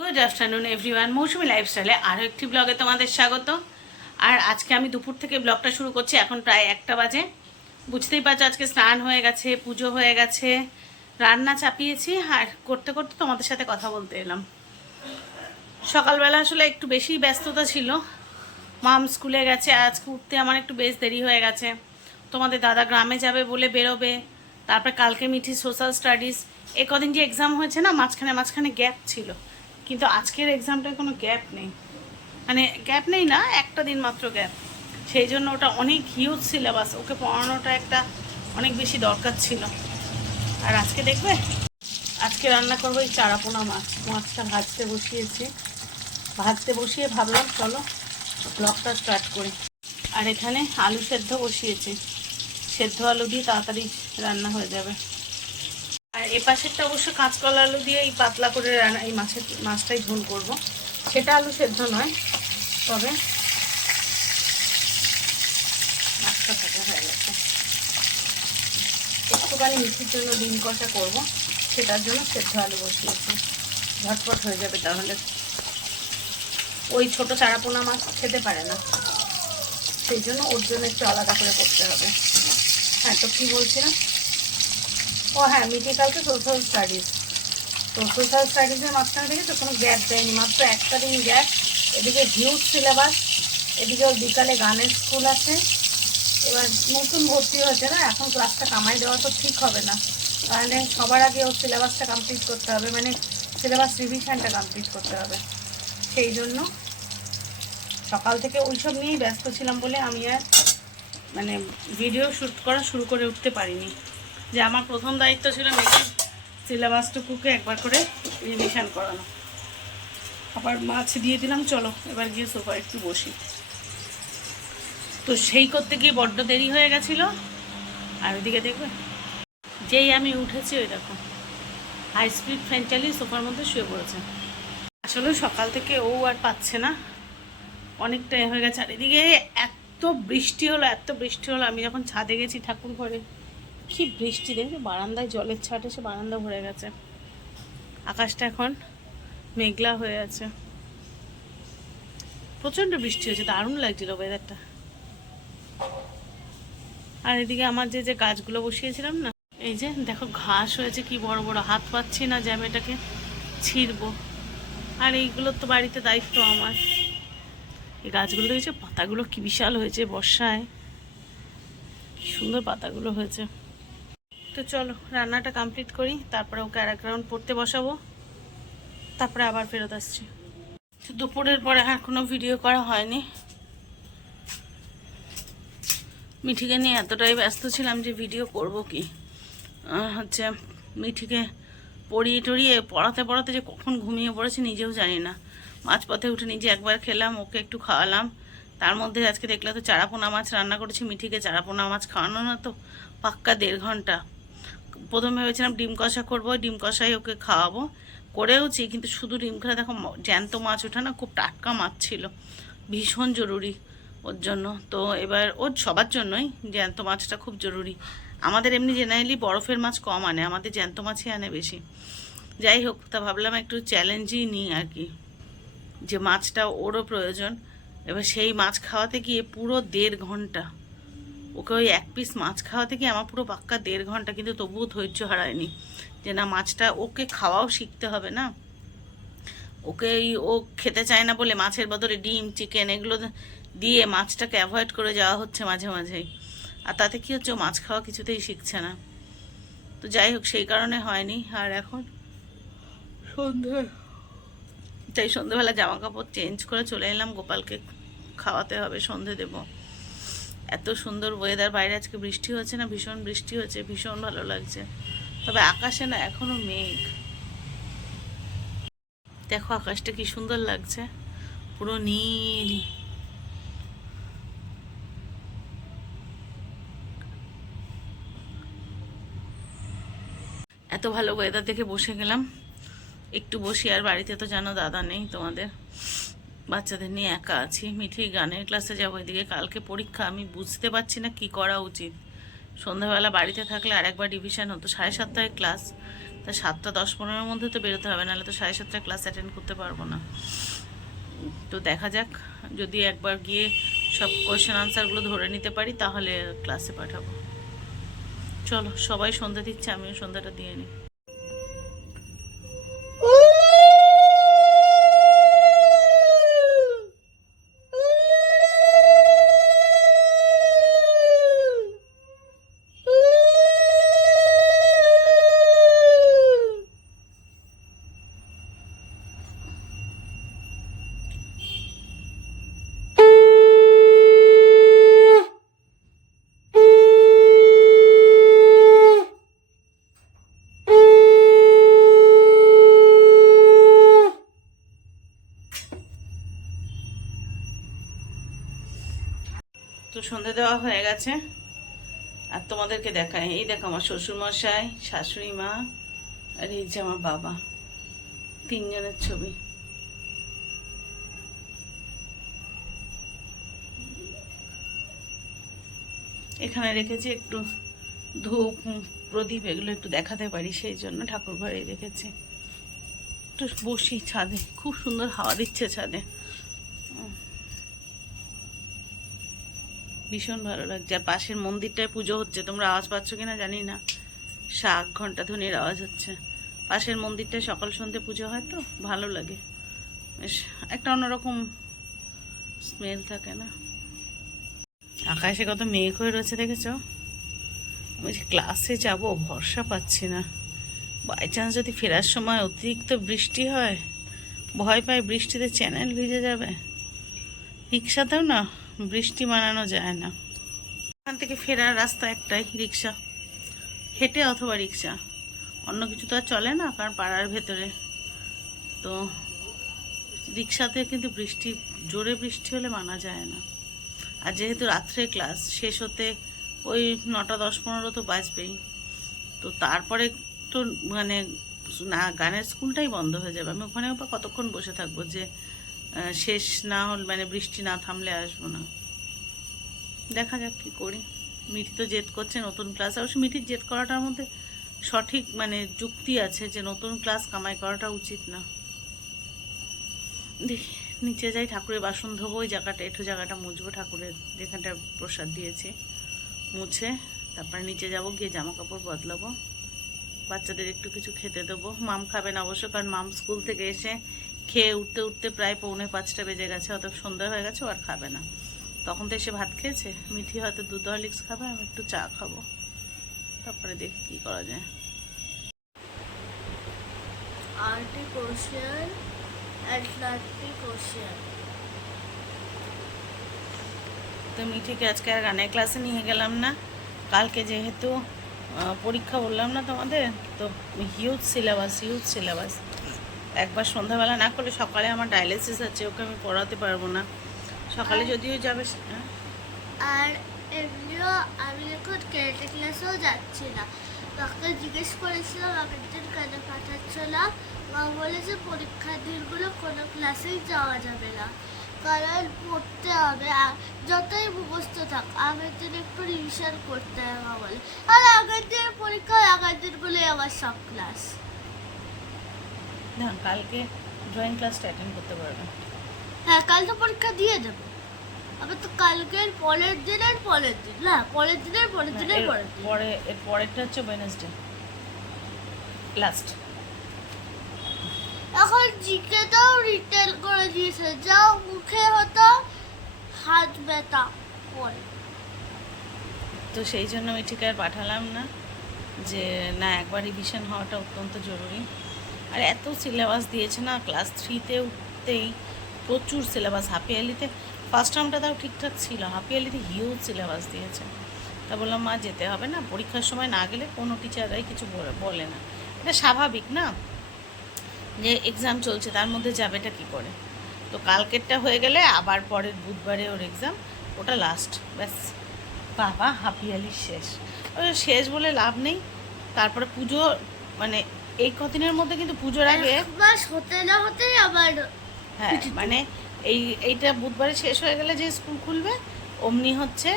Good afternoon everyone মৌসুমি লাইফস্টাইলে আরও একটি ব্লগে তোমাদের স্বাগত আর আজকে আমি দুপুর থেকে ব্লগটা শুরু করছি, এখন প্রায় একটা বাজে। বুঝতেই পারছ, আজকে স্নান হয়ে গেছে, পুজো হয়ে গেছে। রান্না চাপিয়েছি, আর করতে করতে তোমাদের সাথে কথা বলতে এলাম। সকালবেলা আসলে একটু বেশি ব্যস্ততা ছিল। মাম স্কুলে গেছে আজকে উঠতে আমার একটু বেশ দেরি হয়ে গেছে। তোমাদের দাদা গ্রামে যাবে বলে বেরোবে, তারপরে কালকে মিঠি সোশ্যাল স্টাডিজ এ কদিন যে এক্সাম হয়েছে না, মাঝখানে মাঝখানে গ্যাপ ছিল। কিন্তু আজকের এক্সামটায় কোনো গ্যাপ নেই। মানে গ্যাপ নেই না, একটা দিন মাত্র গ্যাপ সেই জন্য ওটা অনেক হিউজ সিলেবাস ওকে পড়ানোটা একটা অনেক বেশি দরকার ছিল। আর আজকে দেখবে? আজকে রান্না করব এই চারাপোনা মাছ। মাছটা ভাজতে বসিয়েছি। ভাজতে বসিয়ে ভাবলাম, চলো ব্লগটা স্টার্ট করি। আর এখানে আলু সেদ্ধ বসিয়েছি। সেদ্ধ আলু দিয়ে তাড়াতাড়ি রান্না হয়ে যাবে। আর এ পাশেরটা অবশ্য কাঁচকলা আলু দিয়ে এই পাতলা করে রান্না, এই মাছের মাছটাই ঝোল করব। সেটা আলু সেদ্ধ নয়, তবে মাছটা হয়ে গেছে। একটুখানি মিষ্টির জন্য ডিম কষা করব, সেটার জন্য সেদ্ধ আলু বসিয়েছি। ঝটপট হয়ে যাবে তাহলে। ওই ছোট চারাপোনা মাছ খেতে পারে না। সেই জন্য ওর জন্য একটু আলাদা করে করতে হবে। হ্যাঁ তো কী বলছিলাম? ও হ্যাঁ মিঠে কালকে সোশ্যাল স্টাডিজ তো সোশ্যাল স্টাডিজের মাঝখানে থেকে তো কোনো গ্যাপ দেয়নি। মাত্র একটা দিন গ্যাপ এদিকে হিউজ সিলেবাস এদিকে ওর বিকালে গানের স্কুল আছে। এবার নতুন ভর্তি হয়েছে না? এখন ক্লাসটা কামাই দেওয়া তো ঠিক হবে না। তাহলে সবার আগে ওর সিলেবাসটা কমপ্লিট করতে হবে। মানে সিলেবাস রিভিশনটা কমপ্লিট করতে হবে। সেই জন্য সকাল থেকে ওইসব নিয়েই ব্যস্ত ছিলাম বলে আমি আর মানে ভিডিও শ্যুট করা শুরু করে উঠতে পারিনি। যে আমার প্রথম দায়িত্ব ছিল মেয়েকে সিলেবাসটুকুকে একবার করে রিভিশন করানো। আবার মাছ দিয়ে দিলাম, চলো, এবার গিয়ে সোফা একটু বসি। তো সেই করতে গিয়ে বড্ড দেরি হয়ে গেছিল। আর ওইদিকে দেখবে, যেই আমি উঠেছি ওই দেখো হাই স্পিড ফ্যান চালিয়ে সোফার মধ্যে শুয়ে পড়েছে। আসলে সকাল থেকে ও আর পাচ্ছে না, অনেকটাই হয়ে গেছে। আর এদিকে এত বৃষ্টি হলো, এত বৃষ্টি হলো, আমি যখন ছাদে গেছি ঠাকুর ঘরে কি বৃষ্টি, দেখবে বারান্দায় জলের ছাট এসে বারান্দা ভরে গেছে। আকাশটা এখন মেঘলা হয়ে আছে। প্রচণ্ড বৃষ্টি হয়েছে, দারুণ লাগছিল ওয়েদারটা আর এদিকে আমার যে যে গাছগুলো বসিয়েছিলাম না, এই যে দেখো ঘাস হয়েছে, কি বড় বড়, হাত পাচ্ছি না যে আমি এটাকে ছিঁড়বো। আর এইগুলোর তো বাড়িতে দায়িত্ব আমার। এই গাছগুলো দেখেছ? পাতাগুলো কি বিশাল হয়েছে বর্ষায়। কি সুন্দর পাতাগুলো হয়েছে। তো চলো, রান্নাটা কমপ্লিট করি, তারপরে ওকে আর এক রাউন্ড পড়তে বসাবো, তারপরে আবার ফেরত আসছি। দুপুরের পরে আর কোনো ভিডিও করা হয়নি। মিঠিকে নিয়ে এতটাই ব্যস্ত ছিলাম যে ভিডিও করব কি। হচ্ছে মিঠিকে পড়িয়ে টড়িয়ে, পড়াতে পড়াতে যে কখন ঘুমিয়ে পড়েছি নিজেও জানি না। মাঝপথে উঠে নিজে একবার খেলাম, ওকে একটু খাওয়ালাম। তার মধ্যে আজকে দেখলে তো চারাপোনা মাছ রান্না করেছি, মিঠিকে চারাপোনা মাছ খাওয়ানো না তো পাক্কা দেড় ঘণ্টা। প্রথমে ভেবেছিলাম ডিম কষা করব, ডিম কষাই ওকে খাওয়াবো, করেওছি, কিন্তু শুধু ডিম খেলে দেখো জ্যান্ত মাছ ওঠা না, খুব টাটকা মাছ ছিল। ভীষণ জরুরি ওর জন্য। তো এবার ওর সবার জন্যই জ্যান্ত মাছটা খুব জরুরি। আমাদের এমনি জেনারেলি বরফের মাছ কম আনে, আমাদের জ্যান্ত মাছই আনে বেশি। যাই হোক, তা ভাবলাম একটু চ্যালেঞ্জই নিই আর কি। যে মাছটা ওরও প্রয়োজন, এবার সেই মাছ খাওয়াতে গিয়ে পুরো দেড় ঘণ্টা ওকে ওই এক পিস মাছ খাওয়াতে গিয়ে আমার পুরো পাক্কা দেড় ঘণ্টা কিন্তু তবুও ধৈর্য হারায়নি। যে না মাছটা ওকে খাওয়াও শিখতে হবে না। ওকে ও খেতে চায় না বলে মাছের বদলে ডিম চিকেন এগুলো দিয়ে মাছটাকে অ্যাভয়েড করে যাওয়া হচ্ছে মাঝে মাঝেই। আর তাতে কী হচ্ছে ও মাছ খাওয়া কিছুতেই শিখছে না। তো যাই হোক সেই কারণে হয়নি। আর এখন? সন্ধে। তাই সন্ধেবেলা জামা কাপড় চেঞ্জ করে চলে এলাম। গোপালকে খাওয়াতে হবে সন্ধে দেব। এত সুন্দর ওয়েদার বাইরে আজকে বৃষ্টি হচ্ছে না, ভীষণ বৃষ্টি হচ্ছে, ভীষণ ভালো লাগছে। তবে আকাশে না এখনও মেঘ। দেখো আকাশটা কি সুন্দর লাগছে, পুরো নীল। এত ভালো ওয়েদার দেখে বসে গেলাম। একটু বসি আর বাড়িতে তো জানো দাদা নেই তোমাদের। বাচ্চাদের নিয়ে একা আছি, মিঠি গানের ক্লাসে যাব, এদিকে কালকে পরীক্ষা, আমি বুঝতে পারছি না কি করা উচিত। সন্ধ্যাবেলা বাড়িতে থাকলে আর একবার ডিভিশন হতো, সাড়ে সাতটায় ক্লাস তা সাতটা দশ পনেরোর মধ্যে তো বেরোতে হবে, নাহলে তো সাড়ে সাতটায় ক্লাস অ্যাটেন্ড করতে পারব না। তো দেখা যাক, যদি একবার গিয়ে সব কোয়েশ্চেন আনসারগুলো ধরে নিতে পারি, তাহলে ক্লাসে পাঠাবো। চলো, সবাই সন্ধ্যা দিচ্ছে, আমিও সন্ধ্যাটা দিয়ে নিই। সন্ধে দেওয়া হয়ে গেছে। আর তোমাদেরকে দেখাই। এই দেখো আমার শ্বশুরমশাই, শাশুড়ি মা, আর এই যে আমার বাবা। তিনজনের ছবি। এখানে রেখেছি একটু ধূপ, প্রদীপ, এগুলো একটু দেখাতে পারি, সেই জন্য ঠাকুর ঘরে রেখেছি। একটু বসি ছাদে। খুব সুন্দর হাওয়া দিচ্ছে ছাদে। ভীষণ ভালো লাগছে। আর পাশের মন্দিরটায় পুজো হচ্ছে। তোমরা আওয়াজ পাচ্ছ কিনা জানি না। শাক ঘণ্টা ধ্বনির আওয়াজ হচ্ছে। পাশের মন্দিরটায় সকাল সন্ধ্যে পুজো হয় তো, ভালো লাগে। বেশ, একটা অন্যরকম স্মেল থাকে না। আকাশে কত মেঘ হয়ে রয়েছে দেখেছ? আমি যে ক্লাসে যাব, ভরসা পাচ্ছি না। বাই চান্স যদি ফেরার সময় অতিরিক্ত বৃষ্টি হয়, ভয় পাই বৃষ্টিতে চ্যানেল ভিজে যাবে। রিক্সাতেও না। বৃষ্টি মানানো যায় না। এখান থেকে ফেরার রাস্তা একটাই, রিক্সা। হেঁটে অথবা রিক্সা। অন্য কিছু তো আর চলে না, কারণ পাড়ার ভেতরে। তো রিক্সাতে কিন্তু বৃষ্টি, জোরে বৃষ্টি হলে মানা যায় না। আর যেহেতু রাত্রে ক্লাস, শেষ হতে ওই নটা দশ পনেরো তো বাজবেই। তো তারপরে তো মানে না, গানের স্কুলটাই বন্ধ হয়ে যাবে। আমি ওখানেও বা কতক্ষণ বসে থাকব যে শেষ না হল মানে বৃষ্টি না থামলে আসব না। দেখা যাক কি করি। মিঠি তো জেদ করছে নতুন ক্লাস অবশ্য মিঠির জেদ করাটার মধ্যে সঠিক মানে যুক্তি আছে যে নতুন ক্লাস কামাই করাটা উচিত না। দেখি, নিচে যাই ঠাকুরের বাসন ধোবো, ওই জায়গাটা একটু জায়গাটা মুছবো ঠাকুরের যেখানটা প্রসাদ দিয়েছে। মুছে, তারপরে নিচে যাব, গিয়ে জামা কাপড় বদলাবো। বাচ্চাদের একটু কিছু খেতে দেবো। মাম খাবে না অবশ্য, কারণ মাম স্কুল থেকে এসে খেয়ে উঠতে উঠতে প্রায় পৌনে পাঁচটা বেজে গেছে অত সন্ধ্যা হয়ে গেছে আর খাবে না। তখন তো এসে ভাত খেয়েছে মিঠি হয়তো দুধ হরলিক্স খাবে আমি একটু চা খাব। তারপরে দেখি কী করা যায়. তো মিঠিকে আজকে আর গানের ক্লাসে নিয়ে গেলাম না। কালকে যেহেতু পরীক্ষা বললাম না তোমাদের তো হিউজ সিলেবাস হিউজ সিলেবাস একবার সন্ধ্যাবেলা না করলে সকালে আমার ডায়ালিসিস আছে ওকে আমি পড়াতে পারব না। সকালে যদিও যাবে হ্যাঁ? আর এমনিও আমি যখন ক্যারেটে ক্লাসেও যাচ্ছি না। মাকে জিজ্ঞেস করেছিলাম আগের দিন কেন পাঠাচ্ছিলাম মা বলেছে পরীক্ষার দিনগুলো কোনো ক্লাসেই যাওয়া যাবে না। কারণ পড়তে হবে। আর যতই মুখস্থ থাক আগের দিন একটু রিভিশন করতে হবে মা বলে। আর আগের দিন পরীক্ষা আগের দিনগুলোই আমার সব ক্লাস না কালকে ড্রয়িং ক্লাসটা অ্যাটেন্ড করতে পারবে। হ্যাঁ কাল তো পরীক্ষা দিয়ে দেবো। আবার তো কালকের পরের দিন আর পরের দিন না পরের দিনের পরের না, দিনের পরের দিন। পরে এর পরেরটা হচ্ছে ওয়েনেসডে লাস্ট এখন জিকেটাও রিটেল করে দিয়েছে যাও মুখে হতো হাত ব্যথা পরে তো সেই জন্য আমি ঠিক আর পাঠালাম না যে না একবার রিভিশন হওয়াটা অত্যন্ত জরুরি। আর এত সিলেবাস দিয়েছে না ক্লাস থ্রিতে উঠতেই প্রচুর সিলেবাস হাফ ইয়ারলিতে ফার্স্ট টার্মটা তাও ঠিকঠাক ছিল হাফ ইয়ারলিতে হিউজ সিলেবাস দিয়েছে। তা বললাম, মা, যেতে হবে না, পরীক্ষার সময় না গেলে কোনো টিচাররাই কিছু বলে- না। এটা স্বাভাবিক না? যে এক্সাম চলছে, তার মধ্যে যাবেটা কি করে? তো কালকেরটা হয়ে গেলে আবার পরের বুধবারে ওর এক্সাম ওটা লাস্ট ব্যাস। বাবা হাফিয়ালি শেষ। ওই শেষ বলে লাভ নেই। তারপরে পুজো মানে এই কদিনের মধ্যে কিন্তু পুজোর আগে মাস হতে না হতেই আবার হ্যাঁ মানে এই এইটা বুধবারে শেষ হয়ে গেলে যে স্কুল খুলবে অমনি হচ্ছে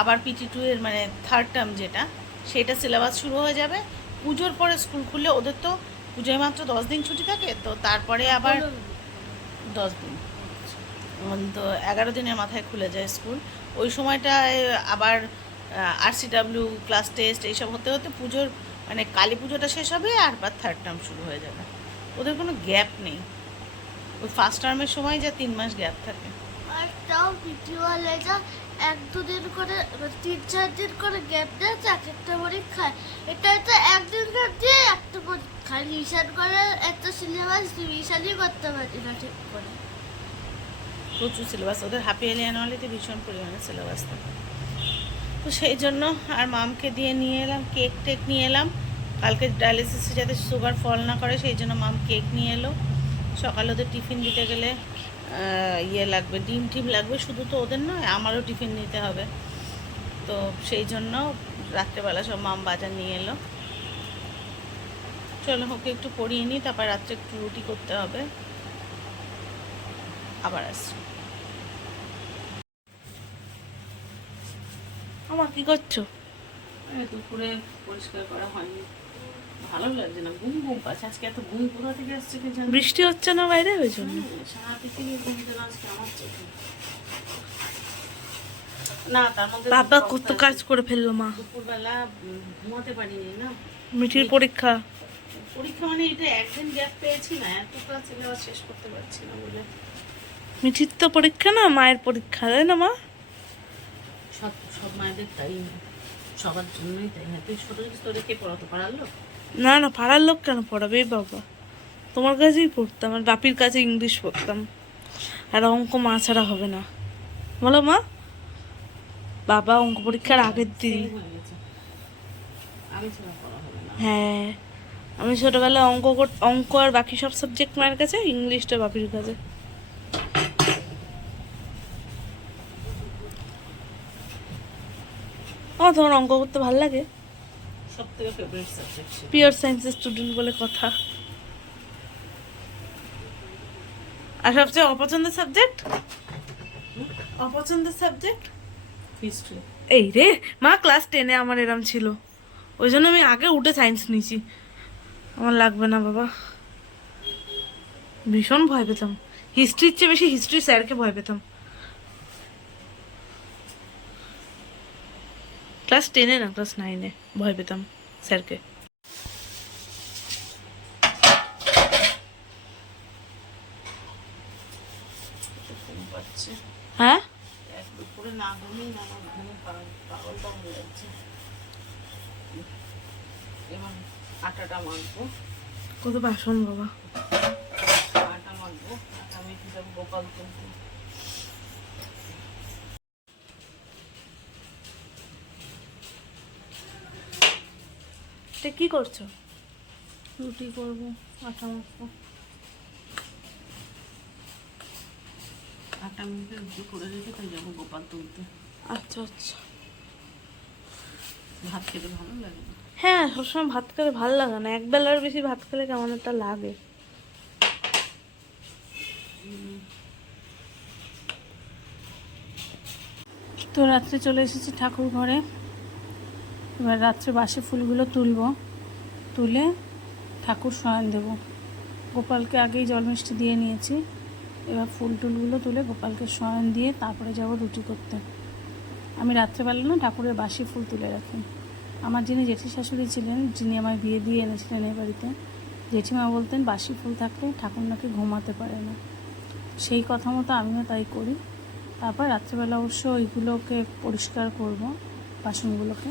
আবার পিটি টু এর মানে থার্ড টার্ম যেটা সেটা সিলেবাস শুরু হয়ে যাবে। পুজোর পরে স্কুল খুললে ওদের তো পুজোয় মাত্র দশ দিন ছুটি থাকে তো তারপরে আবার দশ দিন। তো এগারো দিনের মাথায় খুলে যায় স্কুল। ওই সময়টায় আবার আরসিডাব্লিউ ক্লাস টেস্ট এইসব হতে হতে পুজোর মানে কালী পুজোটা শেষ হবে আর বার থার্ড টার্ম শুরু হয়ে যাবে। ওদের কোনো গ্যাপ নেই। ওই ফার্স্ট টার্মের সময় যা তিন মাস গ্যাপ থাকে। আর তাও হলে যা এক দুদিন করে মানে তিন চার দিন করে গ্যাপ দেয় এক একটা পরীক্ষায় এটা তো একদিন গ্যাপ দিয়ে একটা পরীক্ষা রিভিশন করে এত সিলেবাস রিভিশনই করতে পারি না ঠিক করে। প্রচুর সিলেবাস ওদের হাফ ইয়ারলি অ্যানুয়ালিতে ভীষণ পরিমাণে সিলেবাস থাকে। তো সেই জন্য আর মামকে দিয়ে নিয়ে এলাম, কেক টেক নিয়ে এলাম। কালকে ডায়ালিসিসে যাতে সুগার ফল না করে, সেই জন্য মাম কেক নিয়ে এলো। সকালে ওদের টিফিন দিতে গেলে ইয়ে লাগবে, ডিম টিম লাগবে, শুধু তো ওদের নয়, আমারও টিফিন নিতে হবে। তো সেই জন্য রাত্রেবেলা সব মাম বাজার নিয়ে এলো। চলো ওকে একটু পড়িয়ে নিই, তারপর রাত্রে একটু রুটি করতে হবে। আবার আসছি। আমার কি করছ? দুপুরে পরিষ্কার করা হয়নি। ভালো লাগছে না ঘুম ঘুম পাচ্ছে। আজকে এত ঘুম কোথা থেকে আসছে কে জানে? বৃষ্টি হচ্ছে না বাইরে ওই জন্য? সারা পৃথিবী ঘুম দিল আজকে আমার চোখে। না তার মধ্যে বাবা কত কাজ করে ফেলল মা। দুপুরবেলা ঘুমাতে পারিনি না। মিঠির পরীক্ষা? পরীক্ষা মানে এটা একদিন গ্যাপ পেয়েছি না এতটা সিলেবাস শেষ করতে পারছি না বলে। মিঠির তো পরীক্ষা না মায়ের পরীক্ষা তাই না মা? সব সব মায়েদের তাই সবার জন্যই তাই। হ্যাঁ তুই ছোট থেকে তোরে কে পড়াতে? পারল না না পাড়ার লোক কেন পড়াবে বাবা? তোমার কাছেই পড়তাম আর বাপির কাছে ইংলিশ পড়তাম। আর অঙ্ক মা ছাড়া হবে না। বলো মা। বাবা অঙ্ক পরীক্ষার আগের দিন। হয়ে আমি হ্যাঁ ছোটবেলায় অঙ্ক অঙ্ক আর বাকি সব সাবজেক্ট মায়ের কাছে ইংলিশটা বাপির কাছে। ও তোমার অঙ্ক করতে ভালো লাগে? পিওর সায়েন্সের স্টুডেন্ট বলে কথা। আর সবচেয়ে অপছন্দের সাবজেক্ট অপছন্দের সাবজেক্ট হিস্ট্রি এই রে মা ক্লাস টেনে আমার এরম ছিল। ওই জন্য আমি আগে উঠে সায়েন্স নিয়েছি। আমার লাগবে না বাবা। ভীষণ ভয় পেতাম। হিস্ট্রির চেয়ে বেশি হিস্ট্রি স্যারকে ভয় পেতাম। ক্লাস টেনে না, ক্লাস নাইনে। ভয় পেতাম স্যারকে। হ্যাঁ? আটাটা মাখবো কত বাসন বাবা? আটা মাখবো, আটা মেখে গোপাল তুলতে এটা কি করছ? রুটি করব আটা মাখবো। আটা মেখে রুটি করে রেখে তাই যাব গোপাল তুলতে। আচ্ছা আচ্ছা। ভাত খেতে ভালো লাগে না? হ্যাঁ সবসময় ভাত খেলে ভালো লাগে না। এক বেলার বেশি ভাত খেলে কেমন একটা লাগে। তো রাত্রে চলে এসেছি ঠাকুর ঘরে এবার রাত্রে বাসি ফুলগুলো তুলব। তুলে ঠাকুর শয়ন দেব। গোপালকে আগেই জল মিষ্টি দিয়ে নিয়েছি। এবার ফুল টুলগুলো তুলে গোপালকে শয়ন দিয়ে তারপরে যাব রুটি করতে। আমি রাত্রেবেলা না ঠাকুরের বাসি ফুল তুলে রাখি। আমার যিনি জেঠি শাশুড়ি ছিলেন, যিনি আমার বিয়ে দিয়ে এনেছিলেন এই বাড়িতে, জেঠিমা বলতেন, বাসি ফুল থাকলে ঠাকুর নাকি ঘুমাতে পারে না। সেই কথা মতো আমিও তাই করি। তারপর রাত্রেবেলা অবশ্য ওইগুলোকে পরিষ্কার করব, বাসনগুলোকে।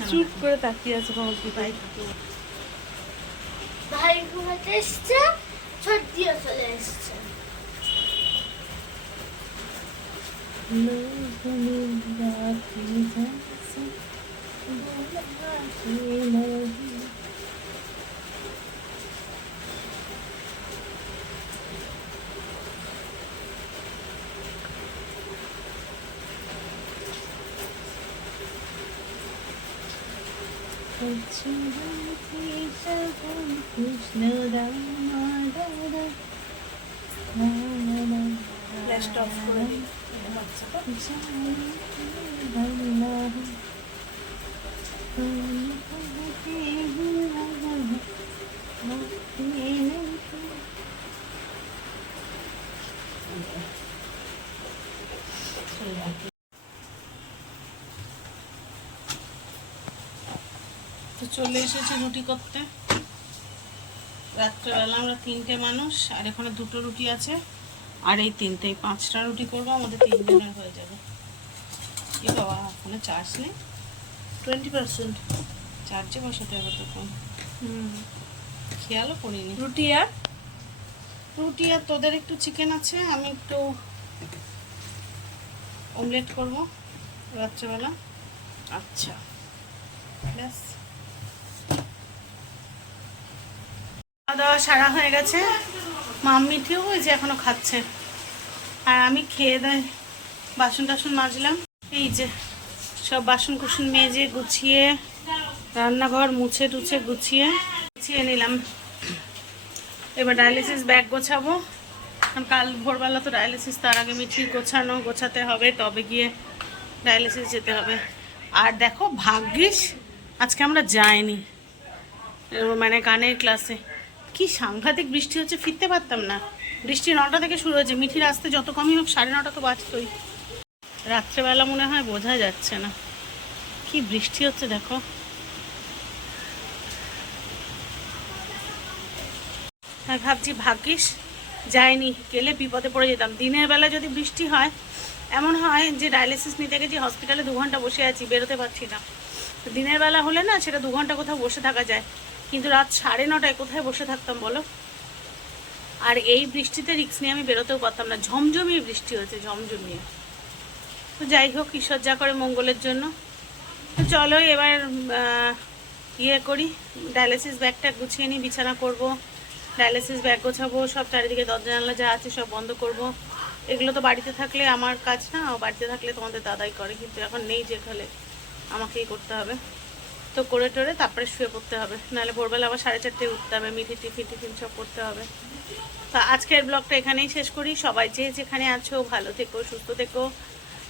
চুপ করে তাকিয়ে আছে দিকে ভাই ঘুমাতে এসছে সর্দিও চলে এসছে। অফ করে দিই তো চলে এসেছি রুটি করতে। রাত্রেবেলা আমরা তিনটে মানুষ আর এখানে দুটো রুটি আছে আর এই তিনটে পাঁচটা রুটি করব আমাদের তিনজনের হয়ে যাবে। কি বাবা ওখানে চার্জ নেই? টোয়েন্টি পার্সেন্ট চার্জে বসাতে হবে তখন। হুম। খেয়ালও করিনি। রুটি আর? রুটি আর তোদের একটু চিকেন আছে আমি একটু অমলেট করব রাত্রেবেলা। আচ্ছা। ব্যাস খাওয়া দাওয়া সারা হয়ে গেছে। মাম মাম্মিটিও ওই যে এখনও খাচ্ছে। আর আমি খেয়ে দেয় বাসন টাসন মাজলাম। এই যে সব বাসন কুসন মেজে গুছিয়ে, রান্নাঘর মুছে টুছে গুছিয়ে গুছিয়ে নিলাম। এবার ডায়ালিসিস ব্যাগ গোছাবো। কারণ কাল ভোরবেলা তো ডায়ালিসিস তার আগে মিঠি গোছানো, গোছাতে হবে, তবে গিয়ে ডায়ালিসিস যেতে হবে। আর দেখো ভাগ্যিস, আজকে আমরা যাইনি। মানে গানের ক্লাসে কি সাংঘাতিক বৃষ্টি হচ্ছে, ফিরতে পারতাম না। বৃষ্টি নটা থেকে শুরু হয়েছে মিঠির আসতে যত কমই হোক সাড়ে নটা তো বাজতোই। রাত্রেবেলা মনে হয় বোঝা যাচ্ছে না। কি বৃষ্টি হচ্ছে দেখো। আমি ভাবছি, ভাগ্যিস যায়নি গেলে বিপদে পড়ে যেতাম। দিনের বেলা যদি বৃষ্টি হয়, এমন হয় যে ডায়ালিসিস নিতে গেছি, হসপিটালে দু ঘণ্টা বসে আছি, বেরোতে পারছি না। দিনের বেলা হলে না, সেটা দু ঘণ্টা কোথাও বসে থাকা যায়। কিন্তু রাত সাড়ে নটায় কোথায় বসে থাকতাম বলো? আর এই বৃষ্টিতে রিক্স নিয়ে আমি বেরোতেও পারতাম না। ঝমঝমিয়ে বৃষ্টি হয়েছে, ঝমঝমিয়ে। তো যাই হোক, ঈশ্বর যা করে মঙ্গলের জন্য। তো চলো এবার ইয়ে করি। ডায়ালিসিস ব্যাগটা গুছিয়ে নিই, বিছানা করব। ডায়ালিসিস ব্যাগ গোছাবো, সব চারিদিকে দরজা জানলা যা আছে সব বন্ধ করব। এগুলো তো বাড়িতে থাকলে আমার কাজ না বাড়িতে থাকলে তোমাদের দাদাই করে, কিন্তু এখন নেই যেখানে আমাকেই করতে হবে। তো করে টোরে তারপরে শুয়ে পড়তে হবে। নাহলে ভোরবেলা আবার সাড়ে চারটে উঠতে হবে, মিঠি টিফিন টিফিন সব করতে হবে। তো আজকের ব্লগটা এখানেই শেষ করি। সবাই যে যেখানে আছো, ভালো থেকো, সুস্থ থেকো।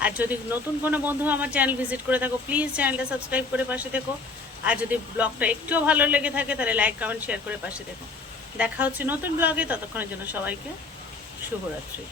আর যদি নতুন কোনো বন্ধু আমার চ্যানেল ভিজিট করে থাকো, প্লিজ চ্যানেলটা সাবস্ক্রাইব করে পাশে থেকো। আর যদি ব্লগটা একটুও ভালো লেগে থাকে, তাহলে লাইক, কমেন্ট, শেয়ার করে পাশে দেখো দেখা হচ্ছে নতুন ব্লগে, ততক্ষণের জন্য সবাইকে শুভরাত্রি।